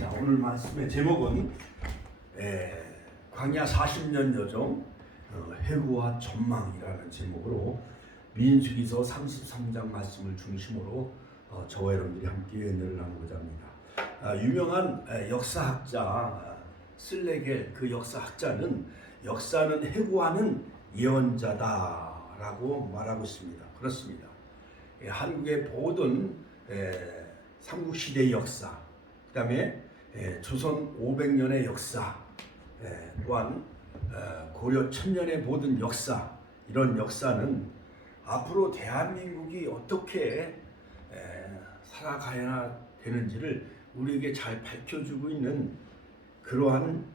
자, 오늘 말씀의 제목은 광야 40년 여정 회고와 전망이라는 제목으로 민수기서 33장 말씀을 중심으로 저와 여러분들이 함께 은혜를 나누고자 합니다. 유명한 역사학자 슬레겔, 그 역사학자는 역사는 회고하는 예언자다라고 말하고 있습니다. 그렇습니다. 한국의 모든 삼국시대의 역사, 그 다음에 조선 500년의 역사, 또한 고려 1000년의 모든 역사, 이런 역사는 앞으로 대한민국이 어떻게 살아가야 되는지를 우리에게 잘 밝혀주고 있는 그러한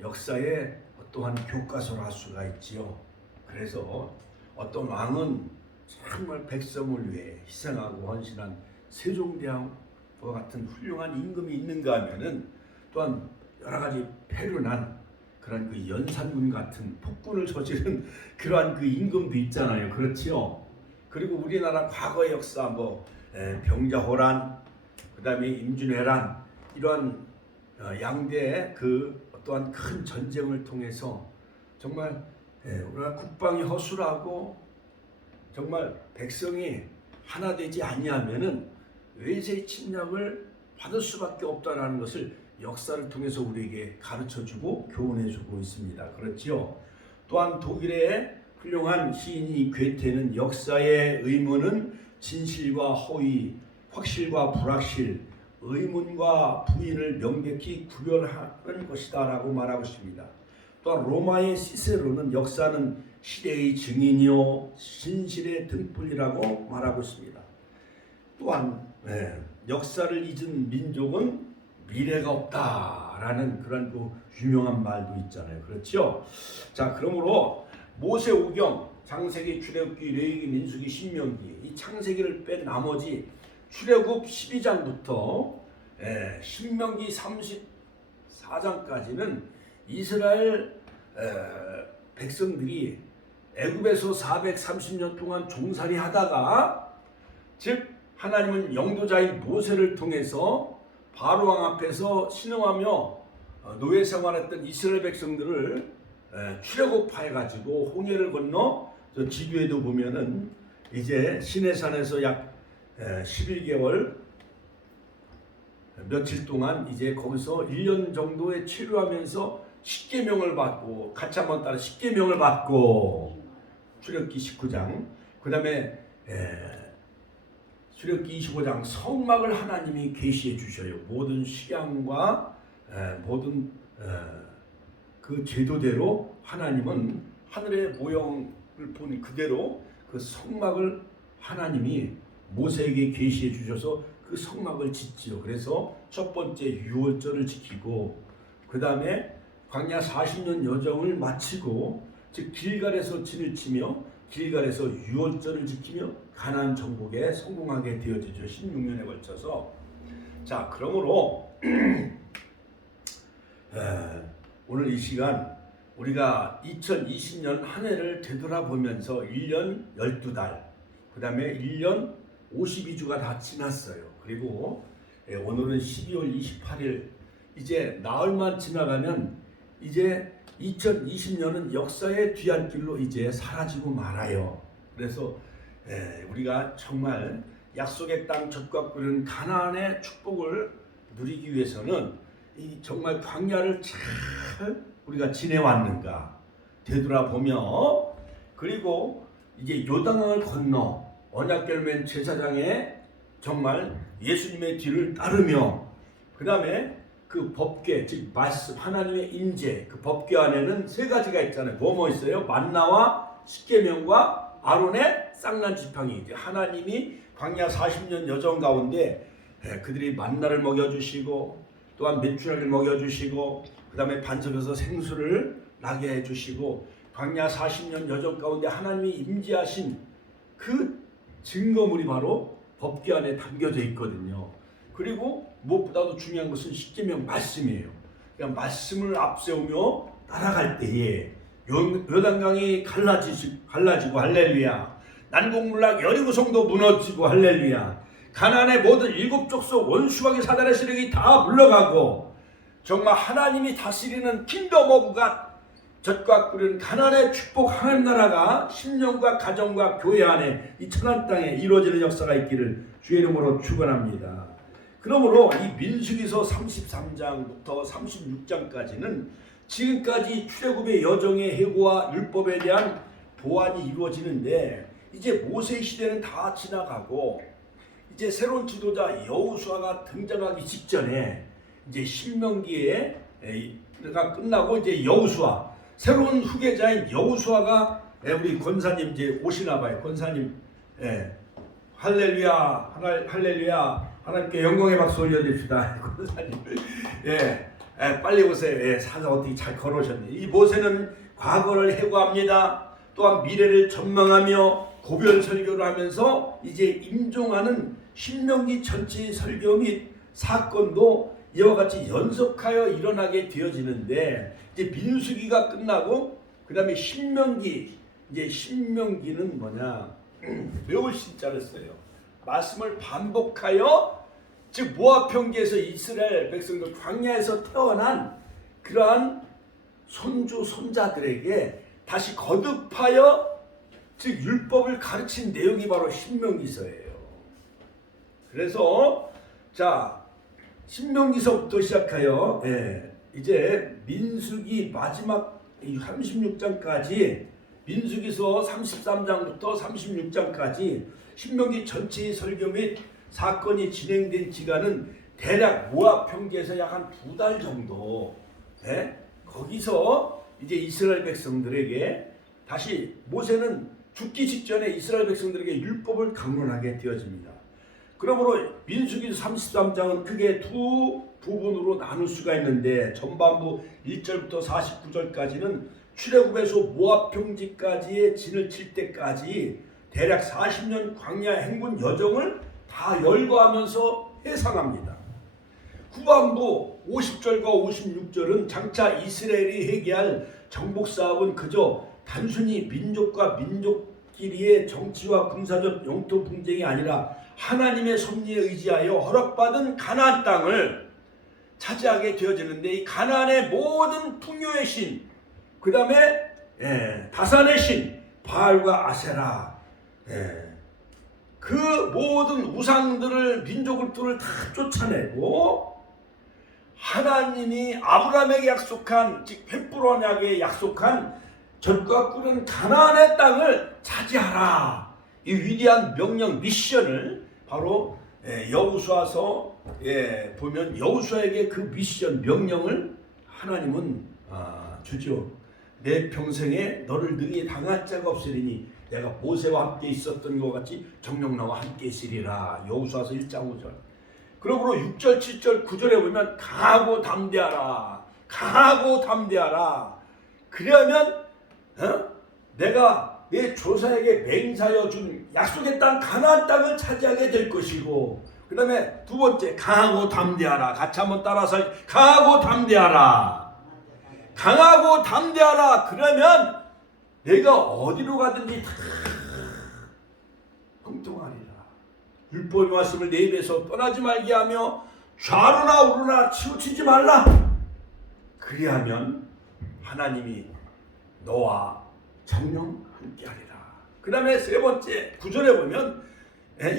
역사의 어떠한 교과서를 할 수가 있지요. 그래서 어떤 왕은 정말 백성을 위해 희생하고 헌신한 세종대왕과 같은 훌륭한 임금이 있는가 하면은 또한 여러 가지 패륜한 그런 그 연산군 같은 폭군을 저지른 그러한 그 임금도 있잖아요. 그렇지요. 그리고 우리나라 과거의 역사 병자호란, 그다음에 임진왜란, 이러한 양대의 그 어떠한 큰 전쟁을 통해서 정말 우리나라 국방이 허술하고 정말 백성이 하나 되지 아니하면은 외세의 침략을 받을 수밖에 없다라는 것을 역사를 통해서 우리에게 가르쳐주고 교훈해주고 있습니다. 그렇지요. 또한 독일의 훌륭한 시인이 괴테는 역사의 의문은 진실과 허위, 확실과 불확실, 의문과 부인을 명백히 구별하는 것이다 라고 말하고 있습니다. 또한 로마의 시세로는 역사는 시대의 증인이요 진실의 등불이라고 말하고 있습니다. 또한 역사를 잊은 민족은 미래가 없다라는 그런 그 유명한 말도 있잖아요. 그렇죠? 자, 그러므로 모세오경, 창세기, 출애굽기, 레위기, 민수기, 신명기, 이 창세기를 뺀 나머지 출애굽 12장부터 신명기 34장까지는 이스라엘 백성들이 애굽에서 430년 동안 종살이 하다가, 즉 하나님은 영도자인 모세를 통해서 바로왕 앞에서 신음하며 노예 생활했던 이스라엘 백성들을 출애굽해가지고 홍해를 건너 지도에도 보면은 이제 시내산에서 약 11개월 며칠 동안 이제 거기서 1년 정도에 체류하면서 십계명을 받고, 같이 한번 따라 십계명을 받고, 출애굽기 19장, 그 다음에 출애굽기 25장 성막을 하나님이 계시해 주셔요. 모든 식양과 모든 그 제도대로 하나님은 하늘의 모형을 본 그대로 그 성막을 하나님이 모세에게 계시해 주셔서 그 성막을 짓지요. 그래서 첫 번째 유월절을 지키고, 그 다음에 광야 40년 여정을 마치고, 즉 길갈에서 진을 치며 길갈에서 유월절을 지키며 가나안 정복에 성공하게 되어지죠. 16년에 걸쳐서. 자, 그러므로 오늘 이 시간 우리가 2020년 한 해를 되돌아보면서 1년 12달, 그 다음에 1년 52주가 다 지났어요. 그리고 오늘은 12월 28일, 이제 나흘만 지나가면 이제 2020년은 역사의 뒤안길로 이제 사라지고 말아요. 그래서 우리가 정말 약속의 땅 젖과 끓는 가나안의 축복을 누리기 위해서는 이 정말 광야를 잘 우리가 지내왔는가 되돌아보며, 그리고 이제 요단강을 건너 언약궤를 맨 제사장의 정말 예수님의 뒤를 따르며, 그 다음에 그 법궤, 즉 말씀, 하나님의 임재, 그 법궤 안에는 세 가지가 있잖아요. 뭐 있어요? 만나와 십계명과 아론의 쌍난 지팡이. 이제 하나님이 광야 40년 여정 가운데 그들이 만나를 먹여주시고, 또한 메추라기를 먹여주시고, 그 다음에 반석에서 생수를 나게 해주시고, 광야 40년 여정 가운데 하나님이 임재하신 그 증거물이 바로 법궤 안에 담겨져 있거든요. 그리고 무엇보다도 중요한 것은 십계명 말씀이에요. 그냥 말씀을 앞세우며 따라갈 때에 요단강이 갈라지고 할렐루야, 난공불락 여리고성도 무너지고 할렐루야, 가나안의 모든 일곱 족속 원수박이 사단의 세력이 다 물러가고 정말 하나님이 다스리는 킹덤 오브 갓 젖과 꿀은 가나안의 축복 하나님 나라가 심령과 가정과 교회 안에 이 천한 땅에 이루어지는 역사가 있기를 주의 이름으로 축원합니다. 그러므로 이 민수기서 33장부터 36장까지는 지금까지 출애굽의 여정의 해고와 율법에 대한 보완이 이루어지는데 이제 모세 시대는 다 지나가고 이제 새로운 지도자 여호수아가 등장하기 직전에 이제 신명기가 끝나고 이제 여호수아 새로운 후계자인 여호수아가 우리 권사님 이제 오시나 봐요. 권사님 할렐루야 할렐루야 하나님께 영광의 박수 올려드립시다. 권사님 빨리 오세요. 사자 어떻게 잘 걸어오셨네. 이 모세는 과거를 해고합니다. 또한 미래를 전망하며 고별 설교를 하면서 이제 임종하는 신명기 전체의 설교 및 사건도 이와 같이 연속하여 일어나게 되어지는데 이제 민수기가 끝나고 그 다음에 신명기 이제 신명기는 뭐냐 매울 신자를 써요. 말씀을 반복하여 즉 모압 평지에서 이스라엘 백성들 광야에서 태어난 그러한 손주 손자들에게 다시 거듭하여 즉 율법을 가르친 내용이 바로 신명기서예요. 그래서 자 신명기서부터 시작하여 이제 민수기 마지막 36장까지 민수기서 33장부터 36장까지 신명기 전체의 설교 및 사건이 진행된 기간은 대략 모압 평지에서 약 한 2달 정도 거기서 이제 이스라엘 백성들에게 다시 모세는 죽기 직전에 이스라엘 백성들에게 율법을 강론하게 되어집니다. 그러므로 민수기 33장은 크게 두 부분으로 나눌 수가 있는데 전반부 1절부터 49절까지는 출애굽에서 모압 평지까지의 진을 칠 때까지 대략 40년 광야 행군 여정을 다 열거하면서 해상합니다. 후반부 50절과 56절은 장차 이스라엘이 회개할 정복사업은 그저 단순히 민족과 민족끼리의 정치와 군사적 영토 분쟁이 아니라 하나님의 섭리에 의지하여 허락받은 가나안 땅을 차지하게 되어지는데 이 가나안의 모든 풍요의 신, 그 다음에 다산의 신 바알과 아세라, 그 모든 우상들을 민족들을 다 쫓아내고 하나님이 아브라함에게 약속한 즉 횃불 약속한 젖과 꿀은 가나안의 땅을 차지하라. 이 위대한 명령 미션을 바로 여호수아서 보면 여호수아에게 그 미션 명령을 하나님은 주죠. 내 평생에 너를 능히 당할 자가 없으리니 내가 모세와 함께 있었던 것 같이 정녕 나와 함께 있으리라. 여호수아서 1장 5절. 그러므로 6절 7절 9절에 보면 강하고 담대하라. 강하고 담대하라. 그러면 내가 내 조상에게 맹세하여 준 약속의 땅 가나안 땅을 차지하게 될 것이고 그 다음에 두 번째 강하고 담대하라. 같이 한번 따라서 강하고 담대하라. 강하고 담대하라. 그러면 내가 어디로 가든지 다 형통하리라. 율법의 말씀을 내 입에서 떠나지 말게 하며 좌로나 우로나 치우치지 말라. 그리하면 하나님이 너와 정녕 함께하리라. 그 다음에 세 번째 9절에 보면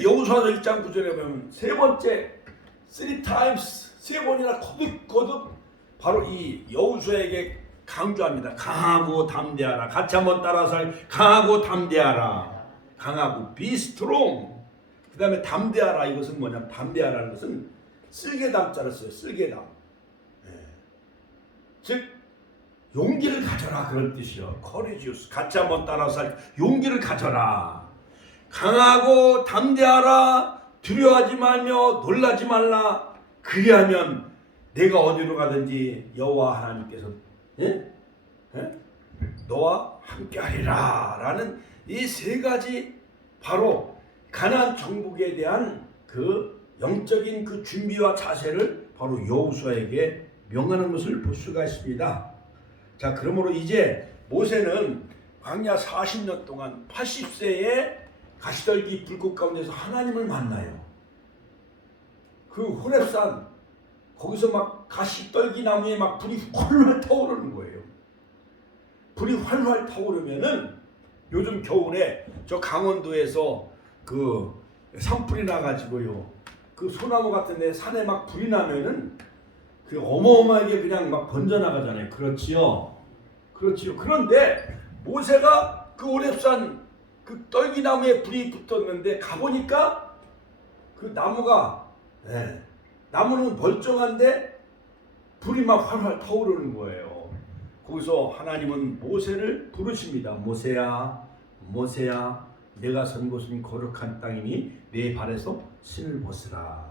여호수아서 1장 9절에 보면 세 번째 3times 세 번이나 거듭 바로 이 여호수아에게 강조합니다. 강하고 담대하라. 같이 한번 따라서 강하고 담대하라. 강하고 be strong. 그 다음에 담대하라. 이것은 뭐냐면 담대하라는 것은 쓸개담자를 써요. 쓸개담. 즉 용기를 가져라 그런 뜻이요. courageous. 같이 한번 따라서 용기를 가져라. 강하고 담대하라. 두려워하지 말며 놀라지 말라. 그리하면 내가 어디로 가든지 여호와 하나님께서 너와 함께하리라 라는 이 세 가지 바로 가나안 정복에 대한 그 영적인 그 준비와 자세를 바로 여호수아에게 명하는 것을 볼 수가 있습니다. 자, 그러므로 이제 모세는 광야 40년 동안 80세에 가시떨기 불꽃 가운데서 하나님을 만나요. 그 호렙산 거기서 막 가시떨기 나무에 막 불이 활활 타오르는 거예요. 불이 활활 타오르면은 요즘 겨울에 저 강원도에서 그 산불이 나가지고요. 그 소나무 같은 데 산에 막 불이 나면은 그 어마어마하게 그냥 막 번져나가잖아요. 그렇지요? 그렇지요. 그런데 모세가 그 오렙산 그 떨기나무에 불이 붙었는데 가보니까 그 나무가 나무는 멀쩡한데 불이 막 활활 타오르는 거예요. 거기서 하나님은 모세를 부르십니다. 모세야, 모세야, 내가 선 곳은 거룩한 땅이니 내 발에서 신을 벗으라.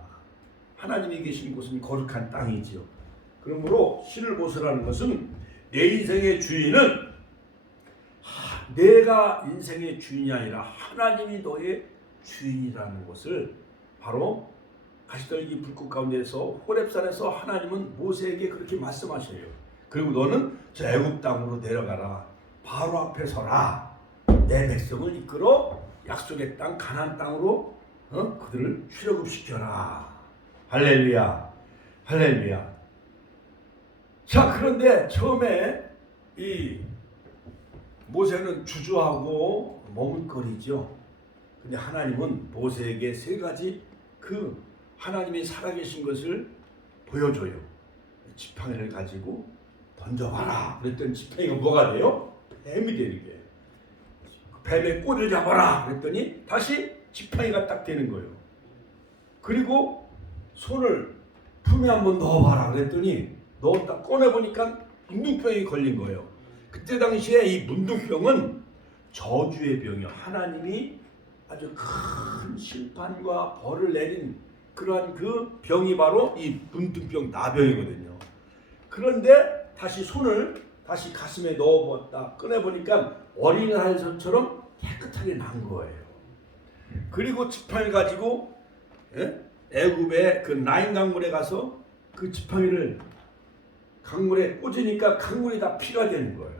하나님이 계신 곳은 거룩한 땅이지요. 그러므로 신을 벗으라는 것은 내 인생의 주인은 내가 인생의 주인이 아니라 하나님이 너의 주인이라는 것을 바로 가시떨기 불꽃 가운데서 호렙산에서 하나님은 모세에게 그렇게 말씀하셔요. 그리고 너는 저 애굽 땅으로 내려가라. 바로 앞에 서라. 내 백성을 이끌어 약속의 땅 가나안 땅으로 그들을 출애굽시켜라. 할렐루야. 할렐루야. 자, 그런데 처음에 이 모세는 주저하고 머뭇거리죠. 근데 하나님은 모세에게 세 가지 그 하나님이 살아계신 것을 보여줘요. 지팡이를 가지고 던져봐라. 그랬더니 지팡이가 뭐가 돼요? 뱀이 되는 거예요. 뱀의 꼬리를 잡아라. 그랬더니 다시 지팡이가 딱 되는 거예요. 그리고 손을 품에 한번 넣어봐라. 그랬더니 넣었다 꺼내보니까 문둥병이 걸린 거예요. 그때 당시에 이 문둥병은 저주의 병이요. 하나님이 아주 큰 심판과 벌을 내린 그러한 그 병이 바로 이 문둥병 나병이거든요. 그런데 다시 손을 다시 가슴에 넣어보았다 꺼내보니까 어린아이처럼 깨끗하게 난 거예요. 그리고 지팡이를 가지고 애굽의 그 나인 강물에 가서 그 지팡이를 강물에 꽂으니까 강물이 다 피가 되는 거예요.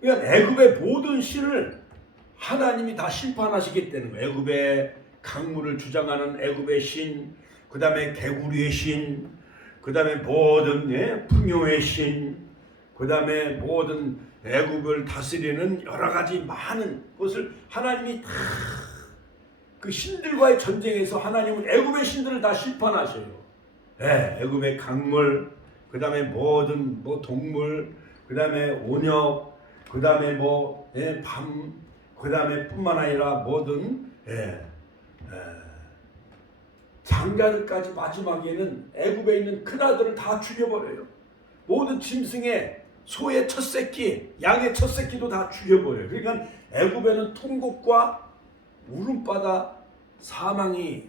그러니까 애굽의 모든 신을 하나님이 다 심판하시겠다는 거예요. 애굽의 강물을 주장하는 애굽의 신, 그 다음에 개구리의 신, 그 다음에 모든 풍요의 신, 그 다음에 모든 애굽을 다스리는 여러 가지 많은 것을 하나님이 다 그 신들과의 전쟁에서 하나님은 애굽의 신들을 다 심판하셔요. 애굽의 강물, 그 다음에 모든 동물, 그 다음에 온역, 그 다음에 밤, 그 다음에 뿐만 아니라 모든 장자들까지 마지막에는 애굽에 있는 큰아들을 다 죽여버려요. 모든 짐승의 소의 첫 새끼, 양의 첫 새끼도 다 죽여버려요. 그러니까 애굽에는 통곡과 울음바다 사망이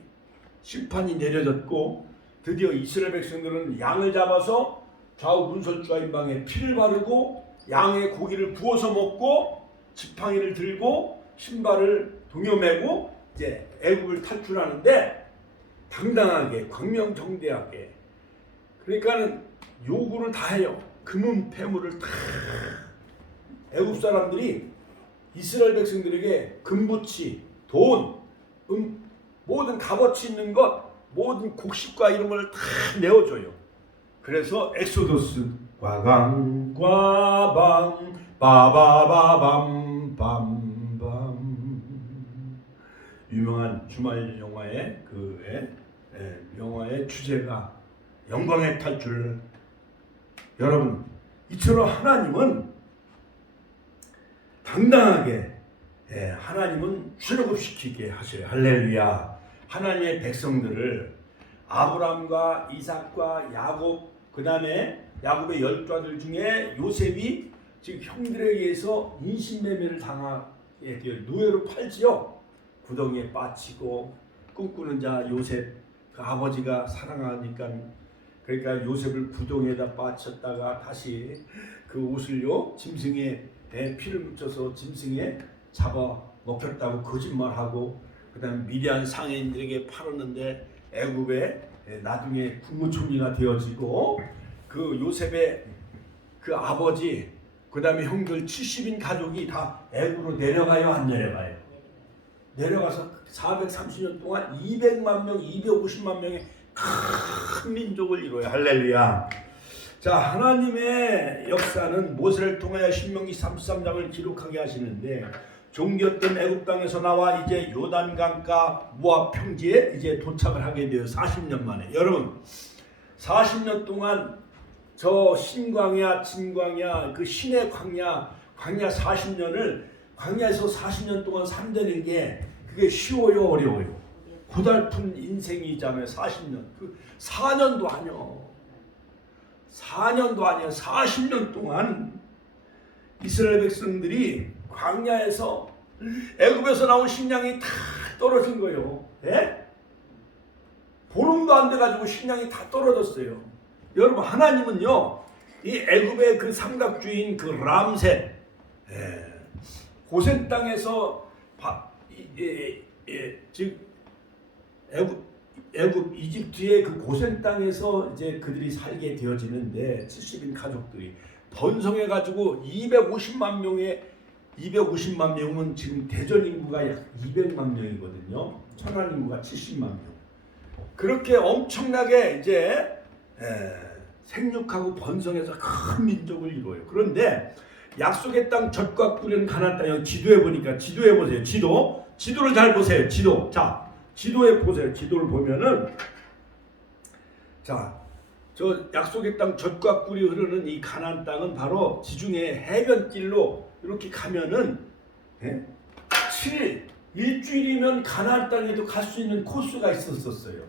심판이 내려졌고 드디어 이스라엘 백성들은 양을 잡아서 좌우 문설주와인방에 피를 바르고 양의 고기를 구워서 먹고 지팡이를 들고 신발을 동여매고 이제 애굽을 탈출하는데 당당하게 광명정대하게 그러니까는 요구를 다 해요. 금은 폐물을 다 애굽 사람들이 이스라엘 백성들에게 금부치, 돈, 모든 값어치 있는 것, 모든 곡식과 이런 걸 다 내어줘요. 그래서 엑소더스 과강 과방 바바바밤 밤밤 유명한 주말 영화의 영화의 주제가 영광의 탈출. 여러분, 이처럼 하나님은 당당하게 하나님은 출애굽시키게 하셔요. 할렐루야. 하나님의 백성들을 아브람과 이삭과 야곱, 그 다음에 야곱의 12아들 중에 요셉이 지금 형들에 의해서 인신매매를 당하게 노예로 팔지요. 구덩이에 빠지고 꿈꾸는 자 요셉, 그 아버지가 사랑하니까 그러니까 요셉을 구덩이에다 빠쳤다가 다시 그 옷을요 짐승에 피를 묻혀서 짐승에 잡아 먹혔다고 거짓말하고 그 다음에 미디안 상인들에게 팔았는데 애굽에 나중에 국무총리가 되어지고 그 요셉의 그 아버지 그 다음에 형들 70인 가족이 다 애굽으로 내려가요, 안 내려가요? 내려가서 430년 동안 200만 명, 250만 명의 큰 민족을 이루어요. 할렐루야. 자, 하나님의 역사는 모세를 통하여 신명기 33장을 기록하게 하시는데, 종되었던 애굽 땅에서 나와 이제 요단강가 모압 평지에 이제 도착을 하게 돼요. 40년 만에. 여러분, 40년 동안 저 신광야, 진광야, 그 신의 광야 40년을 광야에서 40년 동안 산다는 게 그게 쉬워요, 어려워요? 고달픈 인생이잖아요. 40년. 그 4년도 아니요. 4년도 아니야. 40년 동안 이스라엘 백성들이 광야에서 애굽에서 나온 식량이 다 떨어진 거예요. 예? 보름도 안 돼가지고 식량이 다 떨어졌어요. 여러분, 하나님은요, 이 애굽의 그 삼각주인 그 람셋, 고센 땅에서 즉 애굽 이집트의 그 고센 땅에서 이제 그들이 살게 되어지는데 70인 가족들이 번성해가지고 250만 명은 지금 대전 인구가 약 200만 명이거든요. 천안 인구가 70만 명. 그렇게 엄청나게 이제 생육하고 번성해서 큰 민족을 이루어요. 그런데 약속의 땅 젖과 꿀은 가나안 땅. 여기 지도에 보니까 지도에 보세요. 지도를 잘 보세요. 자, 지도에 보세요. 지도를 보면은 자, 저 약속의 땅 젖과 꿀이 흐르는 이 가나안 땅은 바로 지중해 해변길로 이렇게 가면은 7일 일주일이면 가나안 땅에도 갈 수 있는 코스가 있었어요.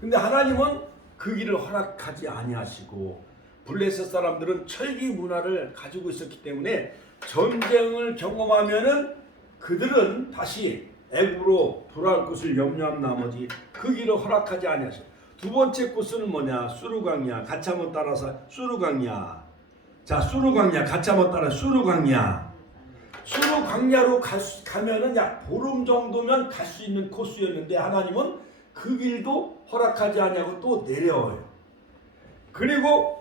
근데 하나님은 그 길을 허락하지 아니하시고, 블레셋 사람들은 철기 문화를 가지고 있었기 때문에 전쟁을 경험하면은 그들은 다시 애굽으로 돌아올 것을 염려한 나머지 그 길을 허락하지 아니하시고, 두 번째 코스는 뭐냐? 수르광야. 같이 한번 따라서 수르광야. 자, 수르광야. 같이 한번 따라 수르광야. 수르광야로 가면은 약 보름 정도면 갈 수 있는 코스였는데 하나님은 그 길도 허락하지 아니하고 또 내려와요. 그리고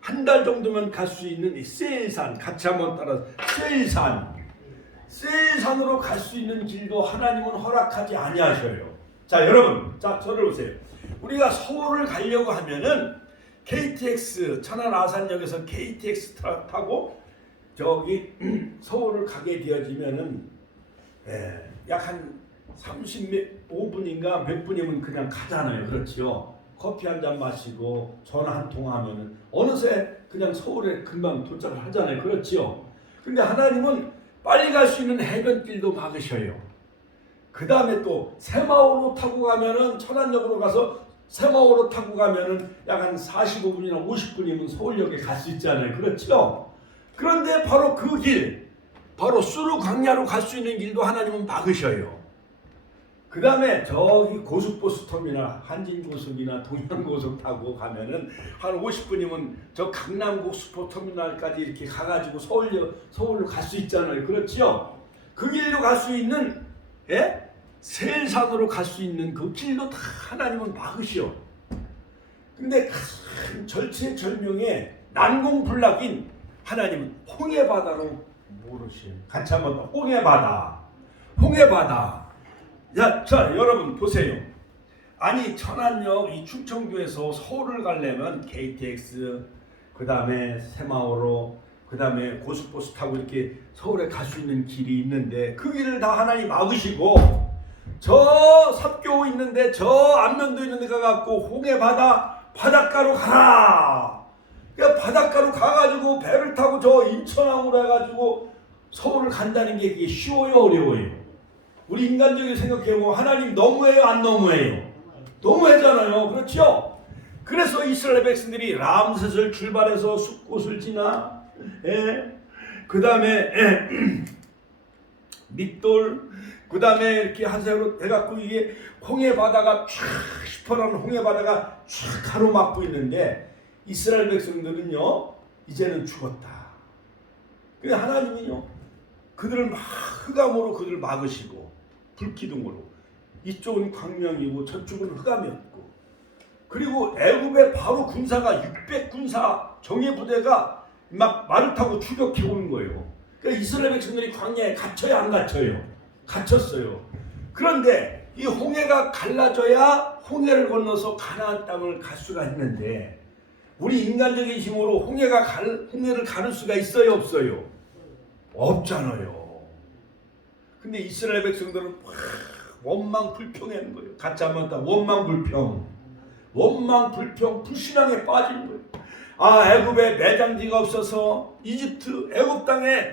한 달 정도면 갈 수 있는 이 세일산, 같이 한번 따라서 세일산으로 갈 수 있는 길도 하나님은 허락하지 아니하셔요. 자, 여러분, 자, 저를 보세요. 우리가 서울을 가려고 하면은 KTX 천안 아산역에서 KTX 타고 저기 서울을 가게 되어지면은 약 한 35분인가 몇 분이면 그냥 가잖아요. 그렇지요. 커피 한 잔 마시고 전화 한 통 하면은 어느새 그냥 서울에 금방 도착을 하잖아요. 그렇지요. 근데 하나님은 빨리 갈 수 있는 해변길도 막으셔요. 그 다음에 또 새마을로 타고 가면은 천안역으로 가서 새마을로 타고 가면은 약 한 45분이나 50분이면 서울역에 갈 수 있잖아요. 그렇죠? 그런데 바로 그 길, 바로 수르광야로 갈 수 있는 길도 하나님은 막으셔요. 그 다음에 저기 고속버스터미널 한진고속이나 동양고속 타고 가면은 한 50분이면 저 강남고속터미널까지 이렇게 가가지고 서울로 갈 수 있잖아요. 그렇죠? 그 길로 갈 수 있는, 세일산으로 갈 수 있는 그 길도 다 하나님은 막으시오. 근데 절체절명의 난공불락인 하나님은 홍해바다로 모르시오. 같이 한번 더. 홍해바다. 자, 여러분 보세요. 아니, 천안역 이 충청도에서 서울을 가려면 KTX, 그 다음에 새마을호, 그 다음에 고속버스 타고 이렇게 서울에 갈 수 있는 길이 있는데 그 길을 다 하나님 막으시고, 저 삽교 있는데 저 안면도 있는 데 가갖고 바닷가로 가라. 그러니까 바닷가로 가가지고 배를 타고 저 인천항으로 해가지고 서울을 간다는 게 이게 쉬워요, 어려워요? 우리 인간적으로 생각해보면 하나님 너무해요, 안 너무해요? 너무하잖아요. 그렇죠? 그래서 이스라엘 백성들이 람셋을 출발해서 숲곳을 지나, 그 다음에 믹돌, 그 다음에 이렇게 하세로 해갖고 이게 홍해바다가 쫙 시퍼런 홍해바다가 쫙 가로막고 있는데 이스라엘 백성들은요 이제는 죽었다. 근데 하나님은요 그들을 막 흑암으로 그들을 막으시고 불기둥으로, 이쪽은 광명이고 저쪽은 흑암이었고, 그리고 애굽의 바로 군사가 600군사 정예부대가 막 말을 타고 추격해 오는 거예요. 그러니까 이스라엘 백성들이 광야에 갇혀야 안 갇혀요? 갇혔어요. 그런데 이 홍해가 갈라져야 홍해를 건너서 가나안 땅을 갈 수가 있는데 우리 인간적인 힘으로 홍해를 가를 수가 있어요, 없어요? 없잖아요. 근데 이스라엘 백성들은 원망 불평하는 거예요. 같이 한번 다 원망 불평, 불신앙에 빠진 거예요. 애굽에 매장지가 없어서 이집트 애굽 땅에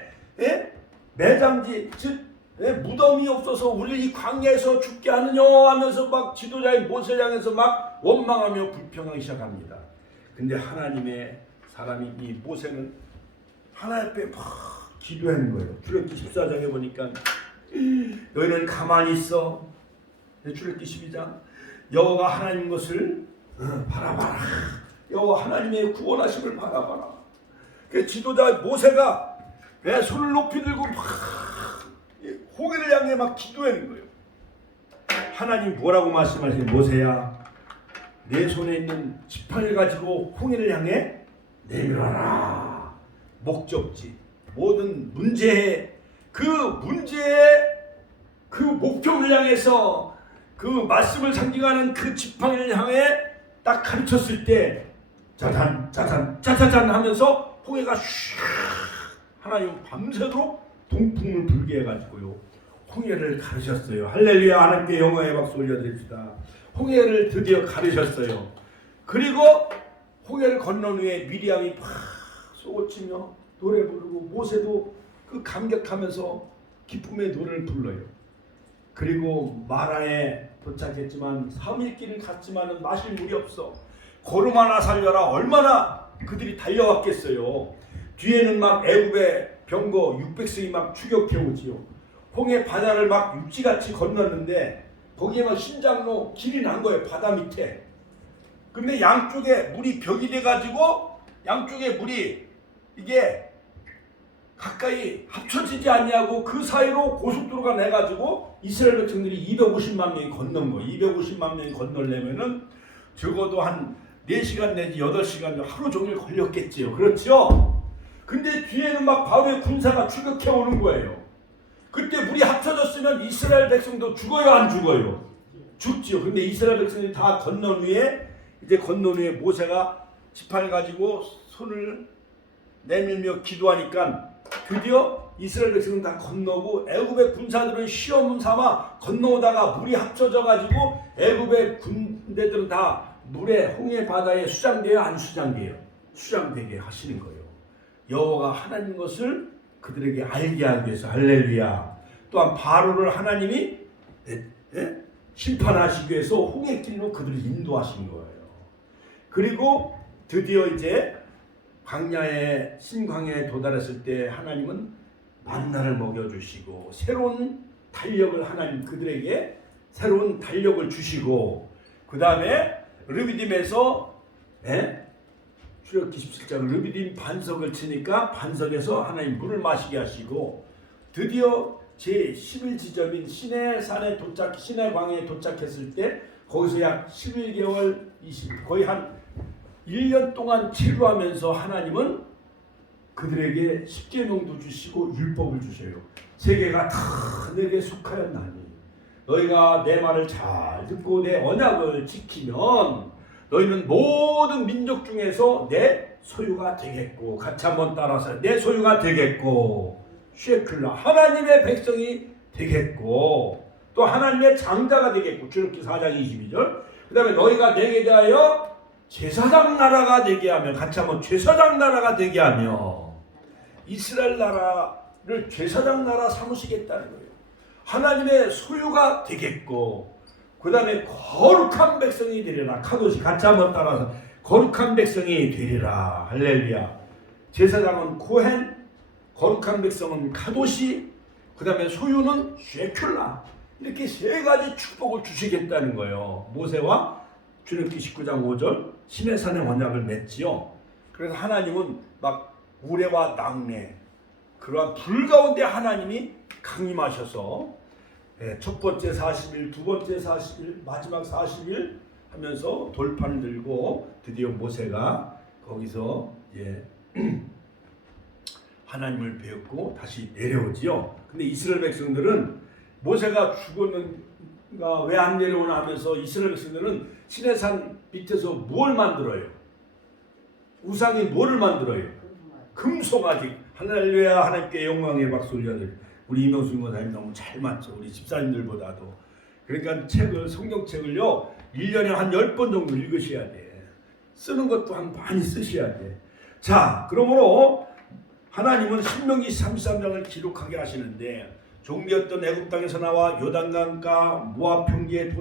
매장지 즉 무덤이 없어서 우리 이 광야에서 죽게 하느냐 하면서 막 지도자인 모세를 향해서 막 원망하며 불평하기 시작합니다. 근데 하나님의 사람이 이 모세는 하나님 앞에 막 기도하는 거예요. 출애굽기 14장에 보니까 너희는 가만히 있어. 출애굽기 12장 여호와가 하나님 것을 바라봐라. 여호와 하나님의 구원하심을 바라봐라. 그 지도자 모세가 손을 높이 들고 막 홍해를 향해 막 기도하는 거예요. 하나님 뭐라고 말씀하시는 모세야, 내 손에 있는 지팡이를 가지고 홍해를 향해 내밀어라. 목적지 모든 문제의 그 목표를 향해서 그 말씀을 상징하는 그 지팡이를 향해 딱 가르쳤을 때 짜잔 짜잔 짜자잔 하면서 홍해가 슉 하나님 밤새도록 동풍을 불게 해가지고요 홍해를 가르셨어요. 할렐루야. 하나님께 영광의 박수 올려드립시다. 홍해를 드디어 가르셨어요. 그리고 홍해를 건넌 후에 미리암이 막 쏘고치며 노래 부르고 모세도 그 감격하면서 기쁨의 노래를 불러요. 그리고 마라에 도착했지만 3일 길을 갔지만은 마실 물이 없어. 걸음 하나 살려라. 얼마나 그들이 달려왔겠어요. 뒤에는 막 애굽의 병거 600승이 막 추격해 오지요. 홍해 바다를 막 육지같이 건넜는데 거기에 막 신장로 길이 난 거예요. 바다 밑에. 근데 양쪽에 물이 벽이 돼가지고 양쪽에 물이 이게 가까이 합쳐지지 않냐고 그 사이로 고속도로가 내가지고 이스라엘 백성들이 250만 명이 건넌 거예요. 250만 명이 건너려면은 적어도 한 4시간 내지 8시간 하루 종일 걸렸겠지요. 그렇죠? 근데 뒤에는 막 바로의 군사가 추격해 오는 거예요. 그때 물이 합쳐졌으면 이스라엘 백성도 죽어요, 안 죽어요? 죽지요. 근데 이스라엘 백성이 다 건넌 후에 모세가 지팡이 가지고 손을 내밀며 기도하니까 드디어 이스라엘 백성은 다 건너고 애굽의 군사들은 시험 삼아 건너오다가 물이 합쳐져 가지고 애굽의 군대들은 다 물에 홍해 바다에 수장돼요, 안 수장돼요? 수장되게 하시는 거예요. 여호와가 하나님 것을 그들에게 알게 하기 위해서. 할렐루야. 또한 바로를 하나님이 심판하시기 위해서 홍해길로 그들을 인도하신 거예요. 그리고 드디어 이제 신광야에 도달했을 때 하나님은 만나를 먹여주시고 새로운 달력을 하나님 그들에게 새로운 달력을 주시고 그 다음에 르비딤에서 출애굽기 17장 르비딤 반석을 치니까 반석에서 하나님 물을 마시게 하시고 드디어 제11지점인 시내산에 시내 광야에 도착했을 때 거기서 약 11개월 거의 한 1년 동안 체류하면서 하나님은 그들에게 십계명도 주시고 율법을 주셔요. 세계가 다 내게 속하였나니 너희가 내 말을 잘 듣고 내 언약을 지키면 너희는 모든 민족 중에서 내 소유가 되겠고 같이 한번 따라서 내 소유가 되겠고 쉐클라 하나님의 백성이 되겠고 또 하나님의 장자가 되겠고 출애굽기 4장 22절 그 다음에 너희가 내게 대하여 제사장 나라가 되게 하며 같이 한번 제사장 나라가 되게 하며 이스라엘 나라를 제사장 나라 삼으시겠다는 거예요. 하나님의 소유가 되겠고 그 다음에 거룩한 백성이 되리라. 카도시 같이 한번 따라서 거룩한 백성이 되리라. 할렐루야. 제사장은 코헨, 거룩한 백성은 카도시, 그 다음에 소유는 쉐큘라. 이렇게 세 가지 축복을 주시겠다는 거예요. 모세와 출애굽기 19장 5절 시내산의 언약을 맺지요. 그래서 하나님은 막 우레와 낙뢰 그러한 불 가운데 하나님이 강림하셔서 첫 번째 40일, 두 번째 40일, 마지막 40일 하면서 돌판을 들고 드디어 모세가 거기서 하나님을 배웠고 다시 내려오지요. 근데 이스라엘 백성들은 모세가 죽었는가 왜 안 내려오나 하면서 이스라엘 백성들은 시내산 밑에서 뭘 만들어요? 우상이 뭐를 만들어요? 금송아지. 할렐루야. 하나님께 영광의 박수 올려드립니다. 우리 이명수 목사님 너무 잘 맞죠. 우리 집사님들보다도. 그러니까 성경책을요 1년에 한 10번 정도 읽으셔야 돼. 쓰는 것도 많이 쓰셔야 돼. 자, 그러므로 하나님은 신명기 33장을 기록하게 하시는데 종되었던 애굽 땅에서 나와 요단강가 모압 평지에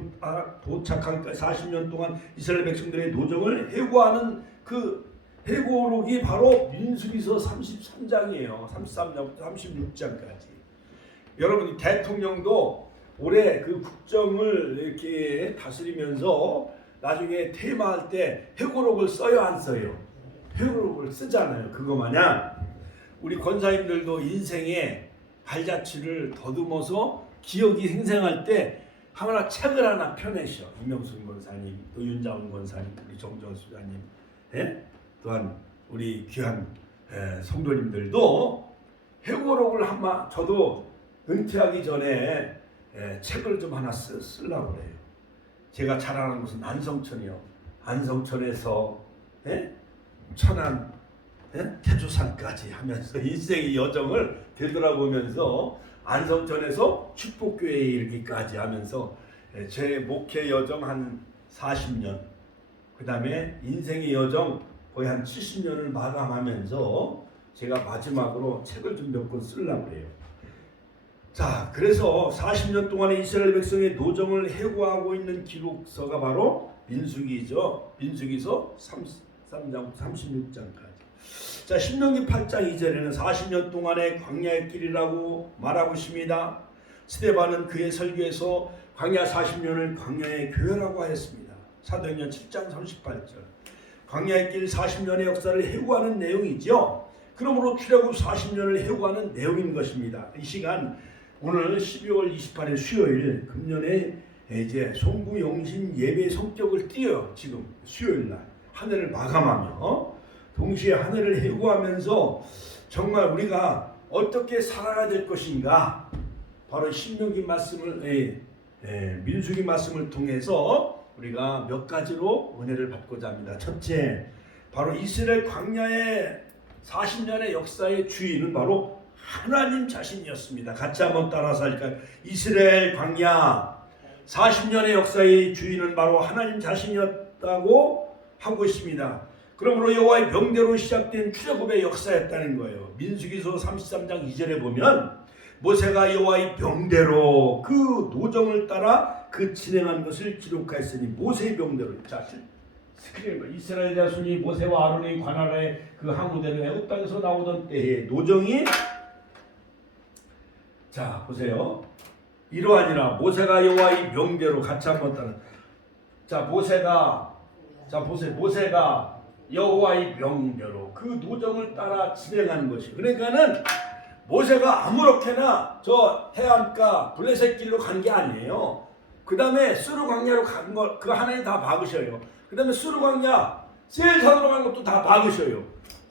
도착하기까지 40년 동안 이스라엘 백성들의 노정을 해고하는 그 해고록이 바로 민수기서 33장이에요. 33장부터 36장까지. 여러분 대통령도 올해 그 국정을 이렇게 다스리면서 나중에 퇴임할 때 해고록을 써요, 안 써요? 해고록을 쓰잖아요. 그거 마냥 우리 권사님들도 인생에 발자취를 더듬어서 기억이 생생할 때 하나 책을 하나 펴내셔. 이명순 권사님, 또 윤자훈 권사님, 우리 정정 수사님, 예? 또한 우리 귀한 성도님들도 해고록을 저도 은퇴하기 전에 책을 좀 하나 쓰려고 그래요. 제가 잘 아는 곳은 안성천이요. 안성천에서 천안 태조산까지 하면서 인생의 여정을 되돌아보면서 안성천에서 축복교회에 이르기까지 하면서 제 목회 여정 한 40년, 그 다음에 인생의 여정 거의 한 70년을 마감하면서 제가 마지막으로 책을 좀 몇 권 쓰려고 해요. 자, 그래서 40년 동안의 이스라엘 백성의 노정을 해고하고 있는 기록서가 바로 민수기죠. 민수기서 33장 36장까지. 자, 신명기 8장 2절에는 40년 동안의 광야의 길이라고 말하고 있습니다. 스데반은 그의 설교에서 광야 40년을 광야의 교회라고 하였습니다. 사도행전 7장 38절. 광야의 길 40년의 역사를 해고하는 내용이죠. 그러므로 출애굽 40년을 해고하는 내용인 것입니다. 이 시간 오늘 12월 28일 수요일 금년에 이제 송구영신 예배 성격을 띄어요. 지금 수요일날 한 해를 마감하며 동시에 한 해를 해고하면서 정말 우리가 어떻게 살아야 될 것인가, 바로 신명기 말씀을 민수기 말씀을 통해서 우리가 몇 가지로 은혜를 받고자 합니다. 첫째, 바로 이스라엘 광야의 40년의 역사의 주인은 바로 하나님 자신이었습니다. 같이 한번 따라서 할까요? 이스라엘 광야 40년의 역사의 주인은 바로 하나님 자신이었다고 하고 있습니다. 그러므로 여호와의 명대로 시작된 출애굽의 역사였다는 거예요. 민수기서 33장 2절에 보면 모세가 여호와의 명대로 그 노정을 따라 그 진행한 것을 기록하였으니 모세의 명대로. 자, 이스라엘 자손이 모세와 아론의 관할에 그 항구대로 애굽 땅에서 나오던 때에 노정이, 자 보세요. 이러하니라 모세가 여호와의 명대로, 같이 한번 따라. 자 모세가 여호와의 명대로 그 노정을 따라 진행한 것이. 그러니까는 모세가 아무렇게나 저 해안가 블레셋 길로 간 게 아니에요. 그 다음에 스루 광야로 간 거 그 하나님 다 박으셔요. 그 다음에 스루 광야 세일산으로 간 것도 다 박으셔요.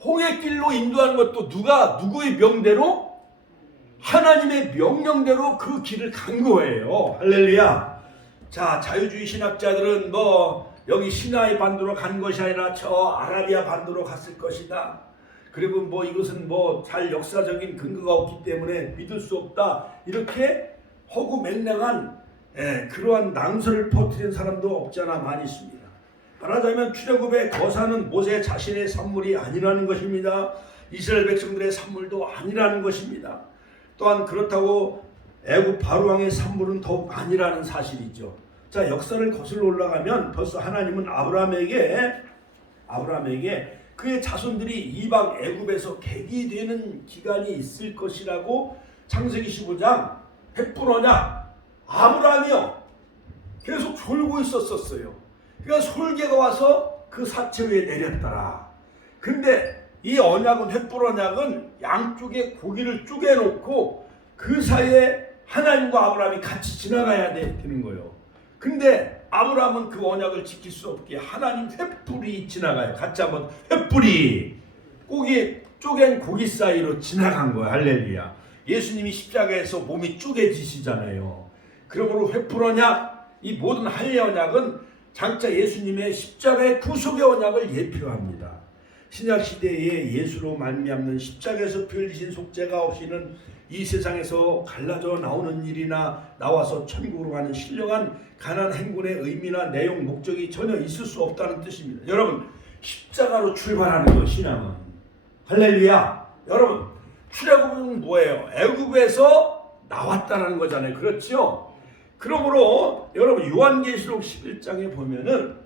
홍해 길로 인도하는 것도 누구의 명대로? 하나님의 명령대로 그 길을 간 거예요. 할렐루야. 자, 자유주의 신학자들은 여기 시나이 반도로 간 것이 아니라 저 아라비아 반도로 갔을 것이다. 그리고 이것은 잘 역사적인 근거가 없기 때문에 믿을 수 없다. 이렇게 허구맹랑한 그러한 낭설을 퍼뜨린 사람도 없지 않아 많이 있습니다. 말하자면 출애굽의 거사는 모세 자신의 산물이 아니라는 것입니다. 이스라엘 백성들의 산물도 아니라는 것입니다. 또한 그렇다고 애굽 바로왕의 산물은 더욱 아니라는 사실이죠. 자, 역사를 거슬러 올라가면 벌써 하나님은 아브라함에게 그의 자손들이 이방 애굽에서 객이되는 기간이 있을 것이라고 창세기 15장 횃불 언약 아브라함이요 계속 졸고 있었어요. 그러니까 솔개가 와서 그 사체 위에 내렸더라. 근데 이 언약은, 횃불 언약은 양쪽에 고기를 쪼개놓고 그 사이에 하나님과 아브라함이 같이 지나가야 되는 거예요. 근데 아브라함은 그 언약을 지킬 수 없게 하나님 횃불이 지나가요. 같이 한번, 횃불이 쪼갠 고기 사이로 지나간 거예요. 할렐루야. 예수님이 십자가에서 몸이 쪼개지시잖아요. 그러므로 횃불 언약, 이 모든 할례 언약은 장차 예수님의 십자가의 구속의 언약을 예표합니다. 신약 시대에 예수로 말미암는 십자가에서 펼리신 속죄가 없이는 이 세상에서 갈라져 나오는 일이나 나와서 천국으로 가는 신령한 가난 행군의 의미나 내용, 목적이 전혀 있을 수 없다는 뜻입니다. 여러분, 십자가로 출발하는 것, 신앙은. 할렐루야. 여러분, 출애굽은 뭐예요? 애굽에서 나왔다는 거잖아요. 그렇죠? 그러므로 여러분, 요한계시록 11장에 보면은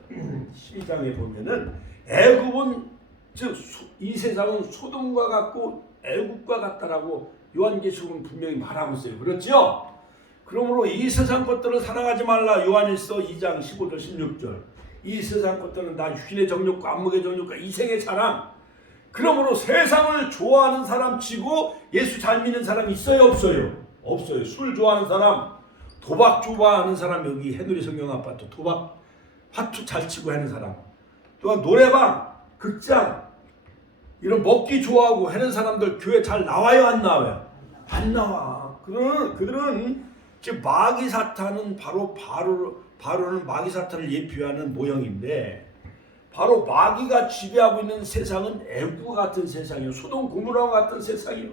12장에 보면은 애굽은, 즉 이 세상은 소돔과 같고 애굽과 같다라고 요한계시록은 분명히 말하고 있어요. 그렇죠? 그러므로 이 세상 것들을 사랑하지 말라. 요한일서 2장 15절 16절. 이 세상 것들은 다 육신의 정욕과 안목의 정욕과 이생의 사랑. 그러므로 세상을 좋아하는 사람 치고 예수 잘 믿는 사람 있어요, 없어요? 없어요. 술 좋아하는 사람, 도박 좋아하는 사람, 여기 해누리 성경 아파트 도박 화투 잘 치고 하는 사람, 또한 노래방, 극장 이런 먹기 좋아하고 하는 사람들 교회 잘 나와요, 안 나와요? 안 나와. 그들은 지금 마귀 사탄은 바로는 마귀 사탄을 예표하는 모형인데, 바로 마귀가 지배하고 있는 세상은 애국 같은 세상이에요. 소돔 고모라 같은 세상이에요.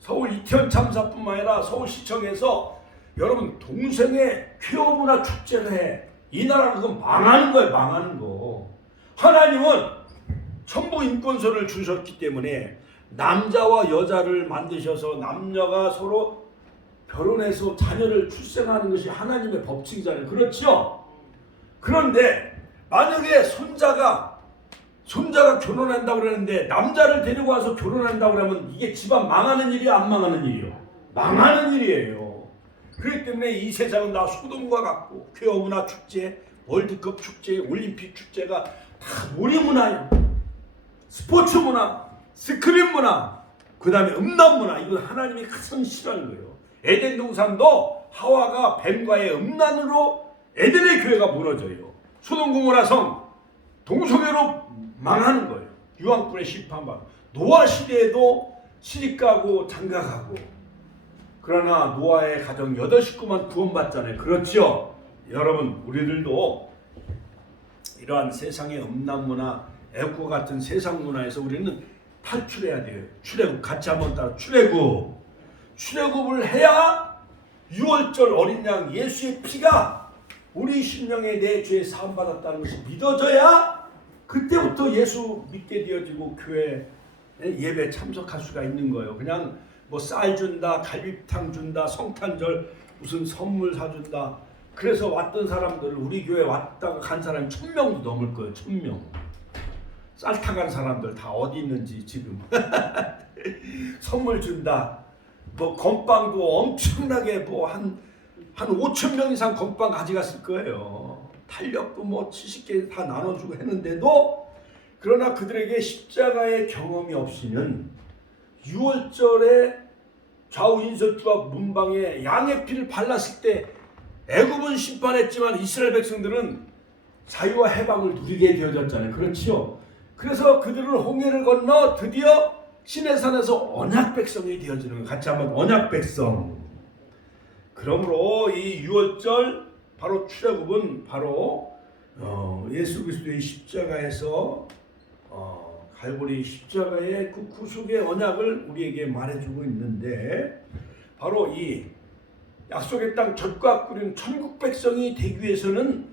서울 이태원 참사뿐만 아니라 서울시청에서 여러분 동성애 퀴어 문화 축제를 해. 이 나라는 그건 망하는 거예요. 망하는 거. 하나님은 천부 인권서를 주셨기 때문에 남자와 여자를 만드셔서 남녀가 서로 결혼해서 자녀를 출생하는 것이 하나님의 법칙이잖아요. 그렇죠? 그런데 만약에 손자가 결혼한다고 그러는데 남자를 데리고 와서 결혼한다고 그러면 이게 집안 망하는 일이야, 안 망하는 일이요? 망하는 일이에요. 그렇기 때문에 이 세상은 다 소돔과 같고 퀴어 문화 축제, 월드컵 축제, 올림픽 축제가 다 놀이 문화예요. 스포츠 문화, 스크린 문화, 그 다음에 음란 문화. 이건 하나님이 가장 싫어하는 거예요. 에덴 동산도 하와가 뱀과의 음란으로 에덴의 교회가 무너져요. 소돔 고모라 성 동성애로 망하는 거예요. 유황불에 심판받고. 노아 시대에도 시집가고 장가가고. 그러나 노아의 가정 8식구만 구원받잖아요. 그렇죠? 여러분, 우리들도 이러한 세상의 음란 문화, 애국 같은 세상 문화에서 우리는 탈출해야 돼요. 출애굽 같이 한번 따라. 출애굽을 해야 6월절 어린 양 예수의 피가 우리 심령에 내 죄 사함 받았다는 것이 믿어져야 그때부터 예수 믿게 되어지고 교회 예배 참석할 수가 있는 거예요. 그냥 뭐 쌀 준다, 갈비탕 준다, 성탄절 무슨 선물 사준다. 그래서 왔던 사람들, 우리 교회 왔다가 간 사람이 1000명도 넘을 거예요. 1000명. 쌀 타간 사람들 다 어디 있는지 지금 선물 준다. 뭐 건빵도 엄청나게 뭐 한 5,000명 이상 건빵 가져갔을 거예요. 탄력도 뭐 70개 다 나눠주고 했는데도, 그러나 그들에게 십자가의 경험이 없이는 6월절에 좌우 인설주와 문방에 양의 피를 발랐을 때 애굽은 심판했지만 이스라엘 백성들은 자유와 해방을 누리게 되어졌잖아요. 그렇지요? 그래서 그들은 홍해를 건너 드디어 시내산에서 언약 백성이 되어지는 거예요. 같이 한번 언약 백성. 그러므로 이 6월절 바로 출애굽은 바로 예수 그리스도의 십자가에서 갈보리 십자가의 그 구속의 언약을 우리에게 말해주고 있는데, 바로 이 약속의 땅 젖과 끓인 천국 백성이 되기 위해서는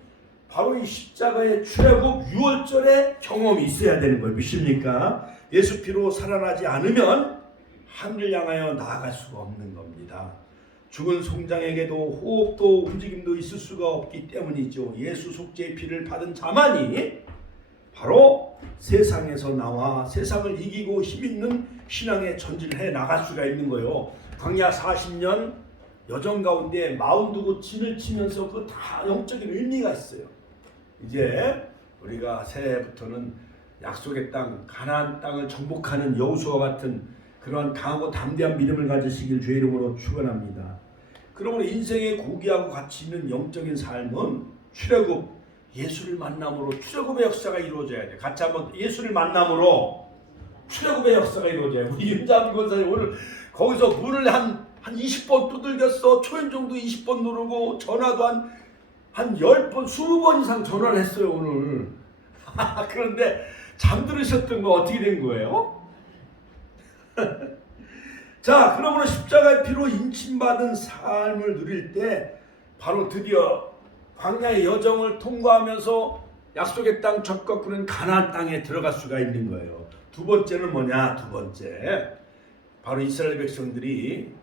바로 이 십자가의 출애굽 6월절의 경험이 있어야 되는 거예요. 믿습니까? 예수 피로 살아나지 않으면 하늘을 향하여 나아갈 수가 없는 겁니다. 죽은 송장에게도 호흡도 움직임도 있을 수가 없기 때문이죠. 예수 속죄의 피를 받은 자만이 바로 세상에서 나와 세상을 이기고 힘있는 신앙의 전진을 해 나갈 수가 있는 거예요. 광야 40년 여정 가운데 마운드고 진을 치면서 그 다 영적인 의미가 있어요. 이제 우리가 새해부터는 약속의 땅, 가나안 땅을 정복하는 여호수아와 같은 그러한 강하고 담대한 믿음을 가지시길 주의 이름으로 축원합니다. 그러므로 인생의 고귀하고 가치 있는 영적인 삶은 출애굽, 예수를 만남으로 출애굽의 역사가 이루어져야 돼. 같이 한번 예수를 만남으로 출애굽의 역사가 이루어져요. 우리 윤자비 권사님 오늘 거기서 문을 한 20번 두들겼어. 초인종도 20번 누르고 전화도 한 10번, 20번 이상 전화를 했어요 오늘. 그런데 잠들으셨던 거 어떻게 된 거예요? 자, 그러므로 십자가의 피로 인침받은 삶을 누릴 때 바로 드디어 광야의 여정을 통과하면서 약속의 땅 적과꾸는 가나안 땅에 들어갈 수가 있는 거예요. 두 번째는 뭐냐? 두 번째 바로 이스라엘 백성들이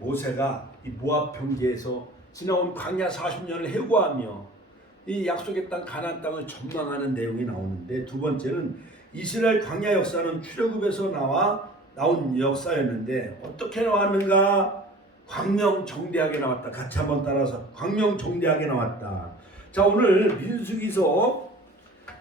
모세가 이 모압 평지에서 지나온 광야 40년을 해고하며 이 약속의 땅 가나안 땅을 전망하는 내용이 나오는데, 두 번째는 이스라엘 광야 역사는 출애굽에서 나온 역사였는데 어떻게 나왔는가? 광명정대하게 나왔다. 같이 한번 따라서 광명정대하게 나왔다. 자, 오늘 민수기서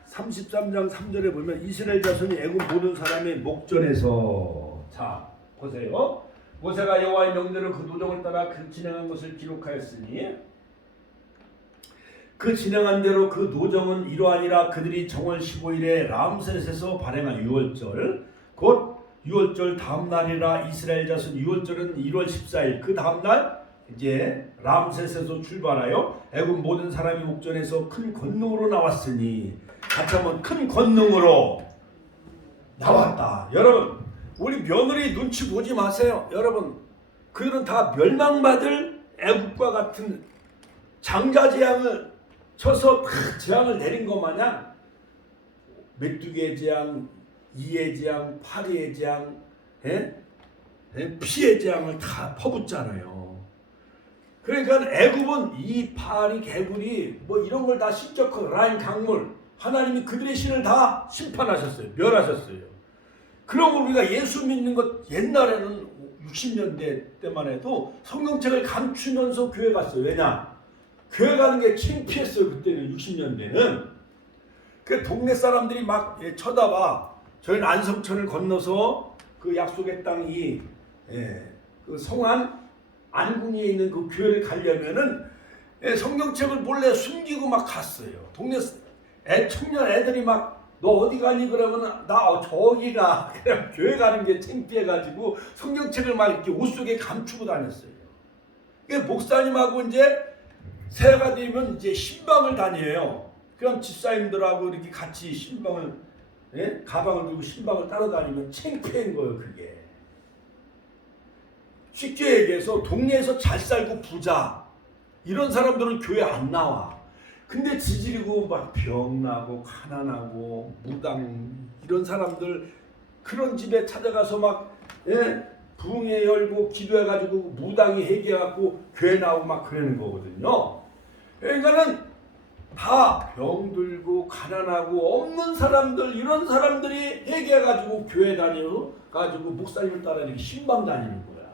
33장 3절에 보면 이스라엘 자손이 애굽 모든 사람의 목전에서, 자 보세요. 모세가 여호와의 명령을 그 도정을 따라 그 진행한 것을 기록하였으니 그 진행한 대로 그 도정은 이러하니라. 그들이 정월 15일에 람셋에서 발행한 유월절 곧 유월절 다음 날이라. 이스라엘 자손 유월절은 1월 14일 그 다음 날 이제 람셋에서 출발하여 애굽 모든 사람이 목전에서 큰 권능으로 나왔으니, 같이 한번 큰 권능으로 나왔다. 여러분, 우리 며느리 눈치 보지 마세요. 여러분, 그들은 다 멸망받을 애국과 같은 장자재앙을 쳐서 다 재앙을 내린 것 마냥 메뚜기의 재앙, 이의 재앙, 파리의 재앙, 피의 재앙을 다 퍼붓잖아요. 그러니까 애굽은 이 파리, 개구리 뭐 이런 걸 다 신적한 라인 강물, 하나님이 그들의 신을 다 심판하셨어요. 멸하셨어요. 그러고 우리가 예수 믿는 것, 옛날에는 60년대 때만 해도 성경책을 감추면서 교회 갔어요. 왜냐? 교회 가는 게 창피했어요. 그때는 60년대는. 그 동네 사람들이 막 쳐다봐. 저희는 안성천을 건너서 그 약속의 땅이 그 성안 안궁에 있는 그 교회를 가려면은 성경책을 몰래 숨기고 막 갔어요. 동네 청년 애들이 막 너 어디 가니? 그러면 나 저기 가. 그냥 교회 가는 게 창피해가지고 성경책을 막 이렇게 옷 속에 감추고 다녔어요. 목사님하고 이제 새해가 되면 이제 신방을 다녀요. 그럼 집사님들하고 이렇게 같이 신방을, 가방을 들고 신방을 따라다니면 창피한 거예요, 그게. 쉽게 얘기해서 동네에서 잘 살고 부자 이런 사람들은 교회 안 나와. 근데 지지리고 막 병나고 가난하고 무당 이런 사람들, 그런 집에 찾아가서 막 부흥회 열고 기도해가지고 무당이 회개하고 교회 나오고 막 그러는 거거든요. 그러니까는 다 병들고 가난하고 없는 사람들, 이런 사람들이 회개해가지고 교회 다녀가지고 목사님을 따라 이렇게 신방 다니는 거야.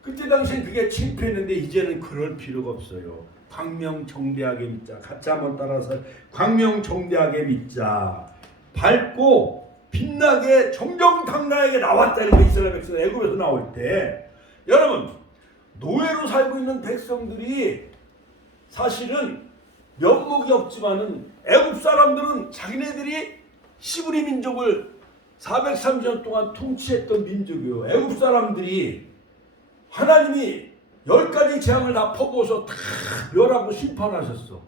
그때 당시엔 그게 창피했는데 이제는 그럴 필요가 없어요. 광명정대하게 믿자. 같이 한번 따라서 광명정대하게 믿자. 밝고 빛나게 정정당당하게 나왔다. 이렇게 이스라엘 백성 애굽에서 나올 때, 여러분, 노예로 살고 있는 백성들이 사실은 면목이 없지만은 애굽 사람들은 자기네들이 시브리 민족을 430년 동안 통치했던 민족이에요. 애굽 사람들이 하나님이 10가지 재앙을 다 퍼부어서 다 멸하고 심판하셨어.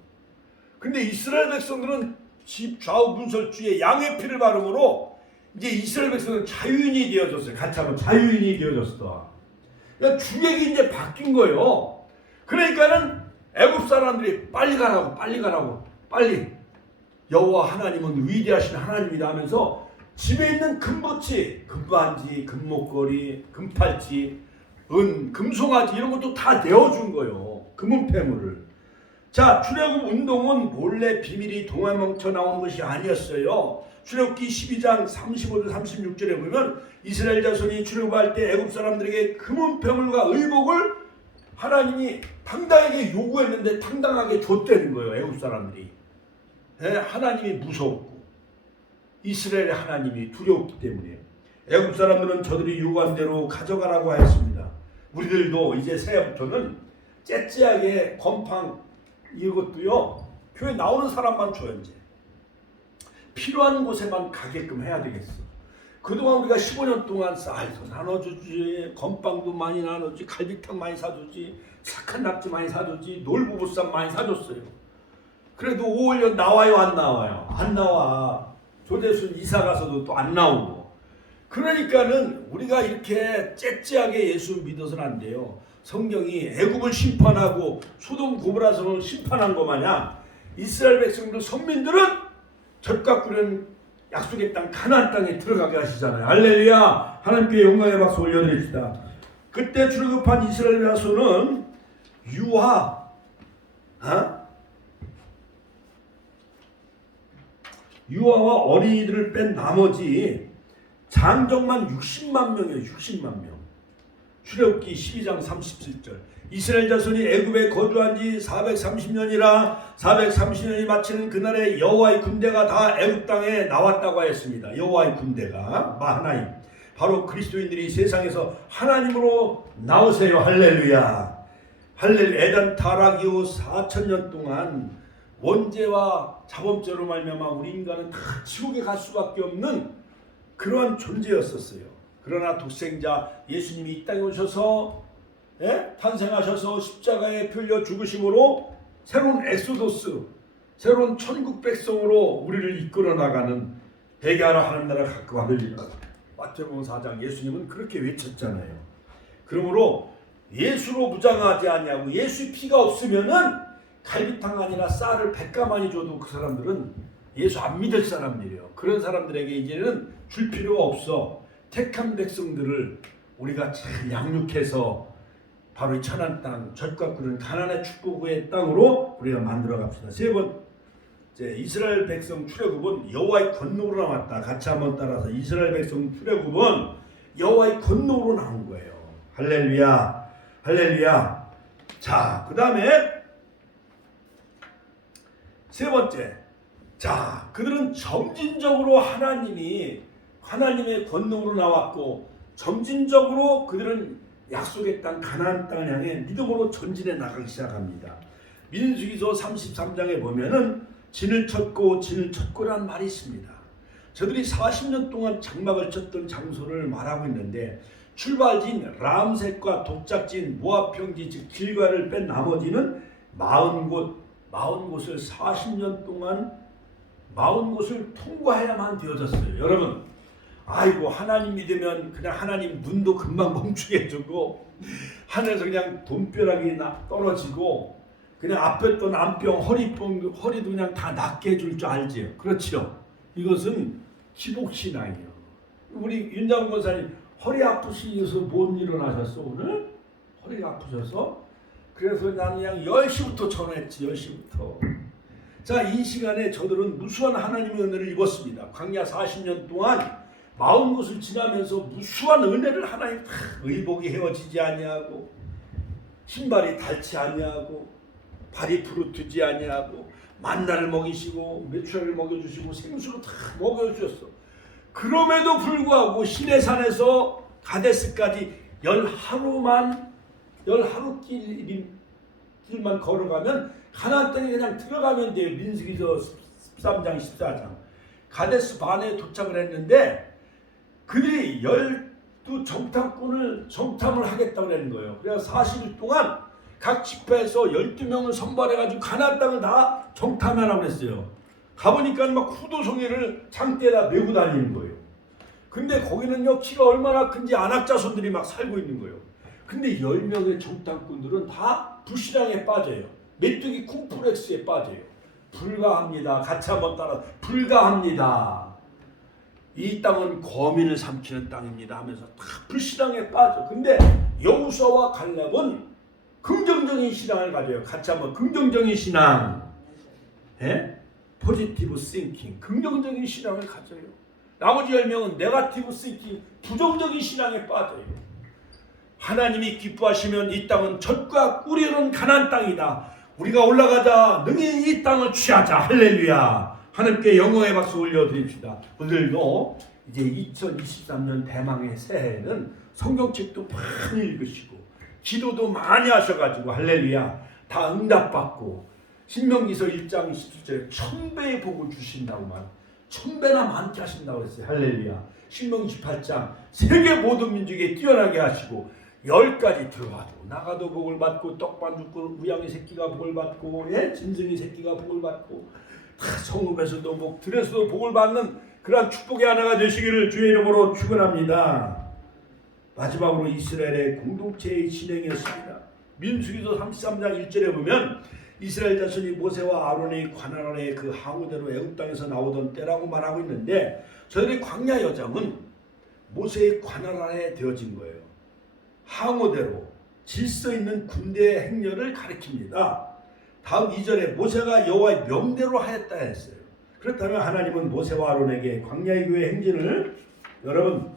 근데 이스라엘 백성들은 좌우 분설주의 양의 피를 바름으로 이제 이스라엘 백성은 자유인이 되어졌어요. 같이 한번 자유인이 되어졌어. 그러니까 주객이 이제 바뀐 거예요. 그러니까는 애굽 사람들이 빨리 가라고 빨리 여호와 하나님은 위대하신 하나님이다 하면서 집에 있는 금붙이, 금반지, 금목걸이, 금팔찌, 금송아지 이런 것도 다 내어준 거예요. 금은폐물을. 자, 출애굽 운동은 몰래 비밀이 동아뭉쳐 나오는 것이 아니었어요. 출애굽기 12장 35절 36절에 보면 이스라엘 자손이 출애굽할 때 애굽 사람들에게 금은폐물과 의복을 하나님이 당당하게 요구했는데 당당하게 줬다는 거예요. 애굽 사람들이. 하나님이 무서웠고 이스라엘의 하나님이 두려웠기 때문에 애굽 사람들은 저들이 요구한 대로 가져가라고 하였습니다. 우리들도 이제 새해부터는 째째하게 건팡 이것도요, 교회 나오는 사람만 줘요. 이제 필요한 곳에만 가게끔 해야 되겠어. 그동안 우리가 15년 동안 쌀도 나눠주지, 건빵도 많이 나눠주지, 갈비탕 많이 사주지, 착한 낙지 많이 사주지, 놀부부쌈 많이 사줬어요. 그래도 5월 나와요, 안 나와요? 안 나와. 조대순 이사 가서도 또 안 나오고. 그러니까는 우리가 이렇게 째째하게 예수 믿어서는 안 돼요. 성경이 애굽을 심판하고 소돔 고모라서는 심판한 것 마냥 이스라엘 백성들 선민들은 젖과 꿀은 약속의 땅 가나안 땅에 들어가게 하시잖아요. 할렐루야. 하나님께 영광의 박수 올려드립시다. 그때 출애굽한 이스라엘 자손은 유아와 어린이들을 뺀 나머지 장정만 60만 명이에요. 60만 명. 출애굽기 12장 37절. 이스라엘 자손이 애굽에 거주한 지 430년이라 430년이 마치는 그날에 여호와의 군대가 다 애굽 땅에 나왔다고 하였습니다. 여호와의 군대가 하나님, 바로 그리스도인들이 세상에서 하나님으로 나오세요. 할렐루야. 할렐루야. 에덴 타락 이후 4,000년 동안 원죄와 자범죄로 말미암아 우리 인간은 다 지옥에 갈 수밖에 없는 그러한 존재였었어요. 그러나 독생자 예수님이 이 땅에 오셔서 탄생하셔서 십자가에 풀려 죽으심으로 새로운 엑소도스, 새로운 천국 백성으로 우리를 이끌어 나가는 회개하라 하나님 나라 가까이 하리라. 마태복음 4장 예수님은 그렇게 외쳤잖아요. 그러므로 예수로 무장하지 않냐고, 예수의 피가 없으면은 갈비탕 아니라 쌀을 100가마니 줘도 그 사람들은 예수 안 믿을 사람들이에요. 그런 사람들에게 이제는 줄 필요가 없어. 택한 백성들을 우리가 잘 양육해서 바로 이 천한 땅, 젖과 꿀은 가나안의 축복의 땅으로 우리가 만들어 갑시다. 세 번째, 이스라엘 백성 출애굽은 여호와의 권능으로 나왔다. 같이 한번 따라서 이스라엘 백성 출애굽은 여호와의 권능으로 나온 거예요. 할렐루야, 할렐루야. 자, 그 다음에 세 번째, 자, 그들은 점진적으로 하나님의 권능으로 나왔고, 점진적으로 그들은 약속의 땅 가나안 땅을 향해 믿음으로 전진해 나가기 시작합니다. 민수기서 33장에 보면은 진을 쳤고라는 말이 있습니다. 저들이 40년 동안 장막을 쳤던 장소를 말하고 있는데, 출발지인 람셋과 독작지인 모압 평지 즉 길가를 뺀 나머지는 40곳을 40년 동안 40곳을 통과해야만 되어졌어요. 여러분, 아이고 하나님 믿으면 그냥 하나님 눈도 금방 멈추게 해주고 하늘에서 그냥 돈벼락이 떨어지고 그냥 아팠던 암병, 허리도 그냥 다 낫게 해줄 줄 알지요. 그렇죠? 이것은 기복신앙이에요. 우리 윤장훈 권사님 허리 아프시셔서 못 일어나셨어 오늘? 허리가 아프셔서? 그래서 나는 그냥 10시부터 전화했지. 10시부터. 자, 이 시간에 저들은 무수한 하나님의 은혜를 입었습니다. 광야 40년 동안 40곳을 지나면서 무수한 은혜를 하나님 다 의복이 헤어지지 아니하고 신발이 닳지 아니하고 발이 부르트지 아니하고 만나를 먹이시고 메추라기를 먹여주시고 생수로 다 먹여주셨어. 그럼에도 불구하고 시내산에서 가데스까지 10하루만 길만 걸어가면 가나안 땅에 그냥 들어가면 돼요. 민수기서 13장 14장. 가데스 반에 도착을 했는데 그들이 12정탐꾼을 정탐을 하겠다고 하는 거예요. 그래서 40일 동안 각 지파에서 12명을 선발해가지고 가나안 땅을 다 정탐하라고 했어요. 가보니까 막 후도송이를 장대에다 메고 다니는 거예요. 근데 거기는요 키가 얼마나 큰지 안악자손들이 막 살고 있는 거예요. 근데 10명의 정탐꾼들은 다 불신앙에 빠져요. 메뚜기 콤플렉스에 빠져요. 불가합니다. 같이 한번 따라 불가합니다. 이 땅은 거민을 삼키는 땅입니다 하면서 다 불신앙에 빠져. 근데 여호수아와 갈렙은 긍정적인 신앙을 가져요. 같이 한번 긍정적인 신앙. 포지티브 싱킹. 긍정적인 신앙을 가져요. 나머지 10명은 네거티브 싱킹. 부정적인 신앙에 빠져요. 하나님이 기뻐하시면 이 땅은 젖과 꿀이 흐르는 가나안 땅이다. 우리가 올라가자 능히 이 땅을 취하자. 할렐루야. 하나님께 영광의 박수 올려드립시다. 오늘도 이제 2023년 대망의 새해에는 성경책도 많이 읽으시고 기도도 많이 하셔가지고 할렐루야 다 응답받고 신명기서 1장 17절에 1000배의 복을 주신다고 말. 1000배나 많게 하신다고 그랬어요. 할렐루야. 신명기 18장 세계 모든 민족에 뛰어나게 하시고 10가지 들어가도 나가도 복을 받고 떡반 죽고 우양이 새끼가 복을 받고 짐승이 새끼가 복을 받고 다 성읍에서도 복 들에서도 복을 받는 그러한 축복의 하나가 되시기를 주의 이름으로 축원합니다. 마지막으로 이스라엘의 공동체의 진행이었습니다. 민수기도 33장 1절에 보면 이스라엘 자손이 모세와 아론의 관할 아래 그 항우대로 애굽 땅에서 나오던 때라고 말하고 있는데 저들의 광야 여정은 모세의 관할 아래 되어진 거예요. 항우대로 질서 있는 군대의 행렬을 가리킵니다. 다음 2절에 모세가 여호와의 명대로 하였다 했어요. 그렇다면 하나님은 모세와 아론에게 광야의 교회 행진을 여러분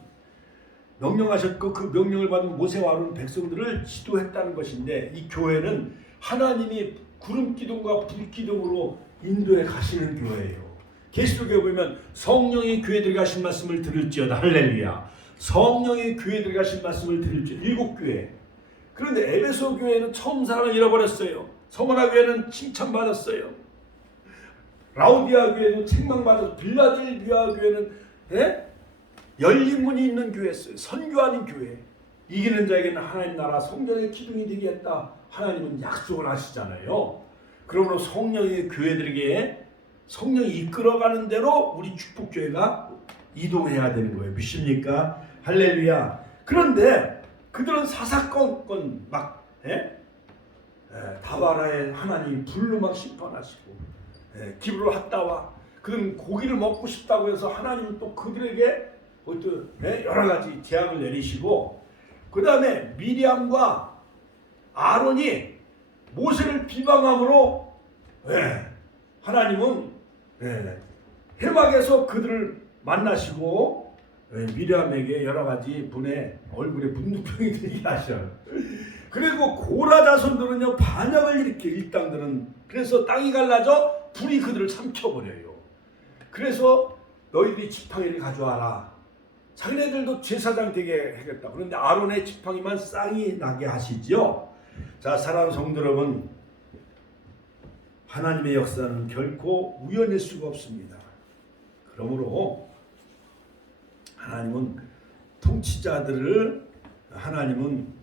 명령하셨고 그 명령을 받은 모세와 아론 백성들을 지도했다는 것인데 이 교회는 하나님이 구름 기둥과 불 기둥으로 인도해 가시는 교회예요. 계시록에 보면 성령이 교회에 들어가신 말씀을 들을지어다. 할렐루야. 성령이 교회에 들어가신 말씀을 들을지어다. 7교회. 그런데 에베소 교회는 처음 사람을 잃어버렸어요. 서머나 교회는 칭찬받았어요. 라우디아 교회도 책망받았어요. 빌라델비아 교회는 열린 문이 있는 교회였어요. 선교하는 교회. 이기는 자에게는 하나님 나라 성전의 기둥이 되겠다. 하나님은 약속을 하시잖아요. 그러므로 성령의 교회들에게 성령이 이끌어가는 대로 우리 축복교회가 이동해야 되는 거예요. 믿습니까? 할렐루야. 그런데 그들은 사사건건 막 다바라에 하나님이 불로 막 심판하시고 기브로 핫다와 그들은 고기를 먹고 싶다고 해서 하나님은 또 그들에게 여러 가지 재앙을 내리시고 그 다음에 미리암과 아론이 모세를 비방함으로 하나님은 해막에서 그들을 만나시고 미리암에게 여러 가지 분의 얼굴에 분두병이 들게 하셔요. 그리고 고라 자손들은요 반역을 일으켜 일당들은 그래서 땅이 갈라져 불이 그들을 삼켜버려요. 그래서 너희들이 지팡이를 가져와라. 자기네들도 제사장 되게 하겠다. 그런데 아론의 지팡이만 쌍이 나게 하시지요. 자, 사랑하는 성도 여러분, 하나님의 역사는 결코 우연일 수가 없습니다. 그러므로 하나님은 통치자들을 하나님은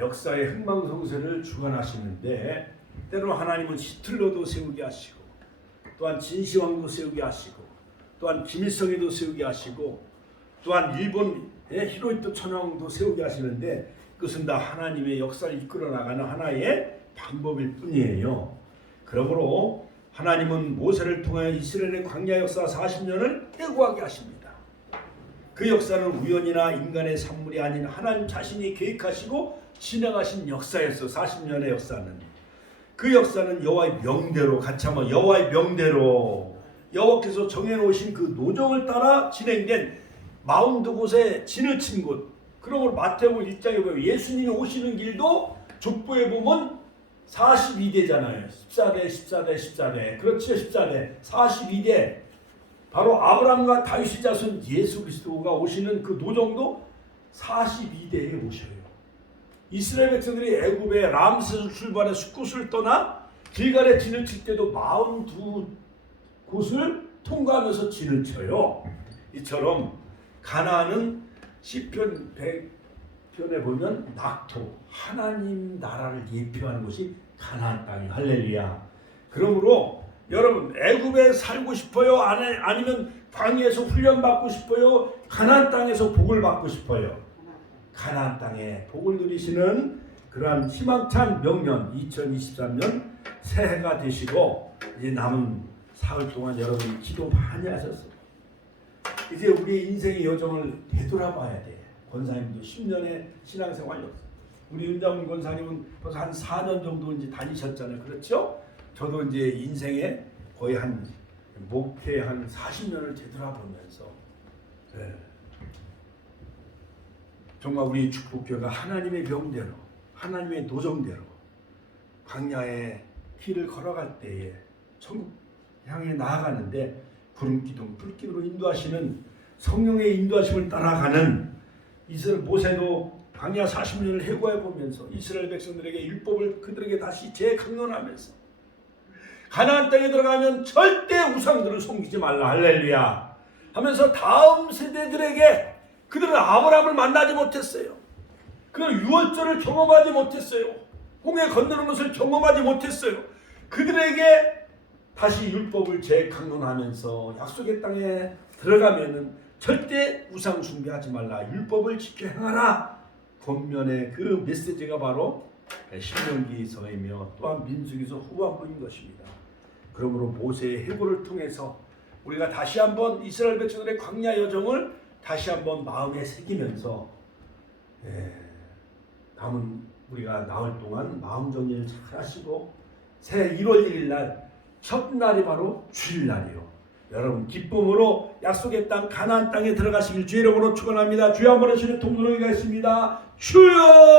역사의 흥망성쇠를 주관하시는데 때로 하나님은 히틀러도 세우게 하시고 또한 진시황도 세우게 하시고 또한 김일성이도 세우게 하시고 또한 일본 히로히토 천황도 세우게 하시는데 그것은 다 하나님의 역사를 이끌어 나가는 하나의 방법일 뿐이에요. 그러므로 하나님은 모세를 통하여 이스라엘의 광야 역사 40년을 해고하게 하십니다. 그 역사는 우연이나 인간의 산물이 아닌 하나님 자신이 계획하시고 진행하신 역사였어. 40년의 역사는. 그 역사는 여호와의 명대로 같이 한번 여호와의 명대로 여호와께서 정해놓으신 그 노정을 따라 진행된 42곳에 진을 친 곳. 그러므로 마태복음 1장에 보면 예수님이 오시는 길도 족보에 보면 42대잖아요. 14대, 14대, 14대. 그렇죠. 14대. 42대. 바로 아브라함과 다윗의 자손 예수 그리스도가 오시는 그 노정도 42대에 오셔요. 이스라엘 백성들이 애굽의 람세스 출발해 숫곳을 떠나 길갈에 진을 칠 때도 42곳을 통과하면서 진을 쳐요. 이처럼 가나안은 시편 100편에 보면 낙토 하나님 나라를 예표하는 곳이 가나안 땅이 할렐루야. 그러므로 여러분 애굽에 살고 싶어요? 아니면 광야에서 훈련받고 싶어요? 가나안 땅에서 복을 받고 싶어요? 가나안 땅에 복을 누리시는 그러한 희망찬 명년 2023년 새해가 되시고 이제 남은 사흘 동안 여러분 기도 많이 하셨어요. 이제 우리 인생의 여정을 되돌아봐야 돼. 권사님도 10년의 신앙생활이었어요. 우리 윤장훈 권사님은 벌써 한 4년 정도 이제 다니셨잖아요. 그렇죠? 저도 이제 인생에 거의 한 목회 한 40년을 되돌아보면서 정말 우리 축복교회가 하나님의 명대로 하나님의 노정대로 광야의 길을 걸어갈 때에 천국 향해 나아가는데 구름기둥, 불기둥으로 인도하시는 성령의 인도하심을 따라가는 이스라엘 모세도 광야 40년을 해고해 보면서 이스라엘 백성들에게 율법을 그들에게 다시 재강론하면서 가나안 땅에 들어가면 절대 우상들을 섬기지 말라. 할렐루야. 하면서 다음 세대들에게 그들은 아브라함을 만나지 못했어요. 그들은 유월절을 경험하지 못했어요. 홍해 건너는 것을 경험하지 못했어요. 그들에게 다시 율법을 재강론하면서 약속의 땅에 들어가면은 절대 우상 숭배하지 말라. 율법을 지켜 행하라. 권면의 그 메시지가 바로 신명기서이며 또한 민수기서 후반부인 것입니다. 그러므로 모세의 해고를 통해서 우리가 다시 한번 이스라엘 백성들의 광야 여정을 다시 한번 마음에 새기면서 남은 우리가 나흘 동안 마음 정리를 잘 하시고 새 1월 1일 날 첫날이 바로 주일날이요. 여러분 기쁨으로 약속의 땅 가나안 땅에 들어가시길 주의 이름으로 축원합니다. 주여 한번 하시는 통로가 있습니다. 주여.